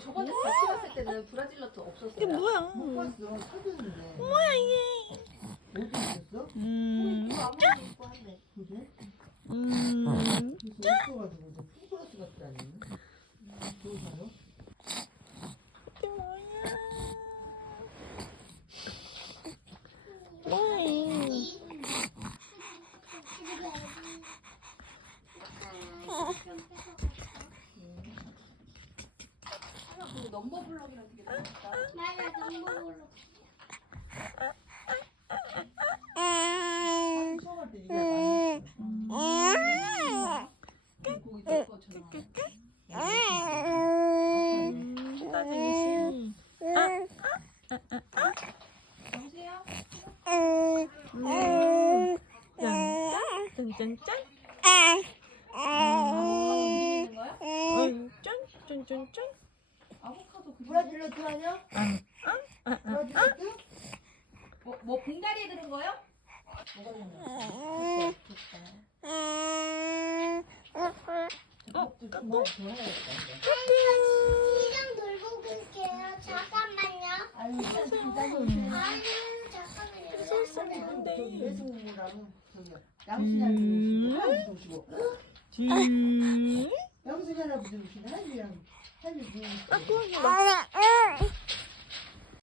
저번에 같이 갔을 때는 브라질러트 없었어요. 이게 뭐야? 못 봤어. 사줬는데. 뭐야 이게? 어디 있었어? 음, 이거 아무도 입고 하네. 그래? 음, 그래서 없어가지고 이제 핑크러스 같다니. 그거 사요? 이게 뭐야? 뭐야? 하나 그 넘버 블럭이랑 되게 다르다. 맞아 너무 수업할 때 이거 많이 했어. 그리고 이제 것처럼. 음, 따뜻이지. 여보세요? 음, 짠, 짠, 짠. 아보카도 그리는 거야? 어이, 짠, 짠, 짠, 짠. 아보카도 그리는 브라질러트 하냐? 브라질러트? 뭐, 뭐 봉다리에 드는 거요? 시장 돌고 갈게요 잠깐만요 짜증나. 아유 잠깐만요 좀 저기 양순이 할아버지 오시고 할아버지 오시고 음. 양순이 할아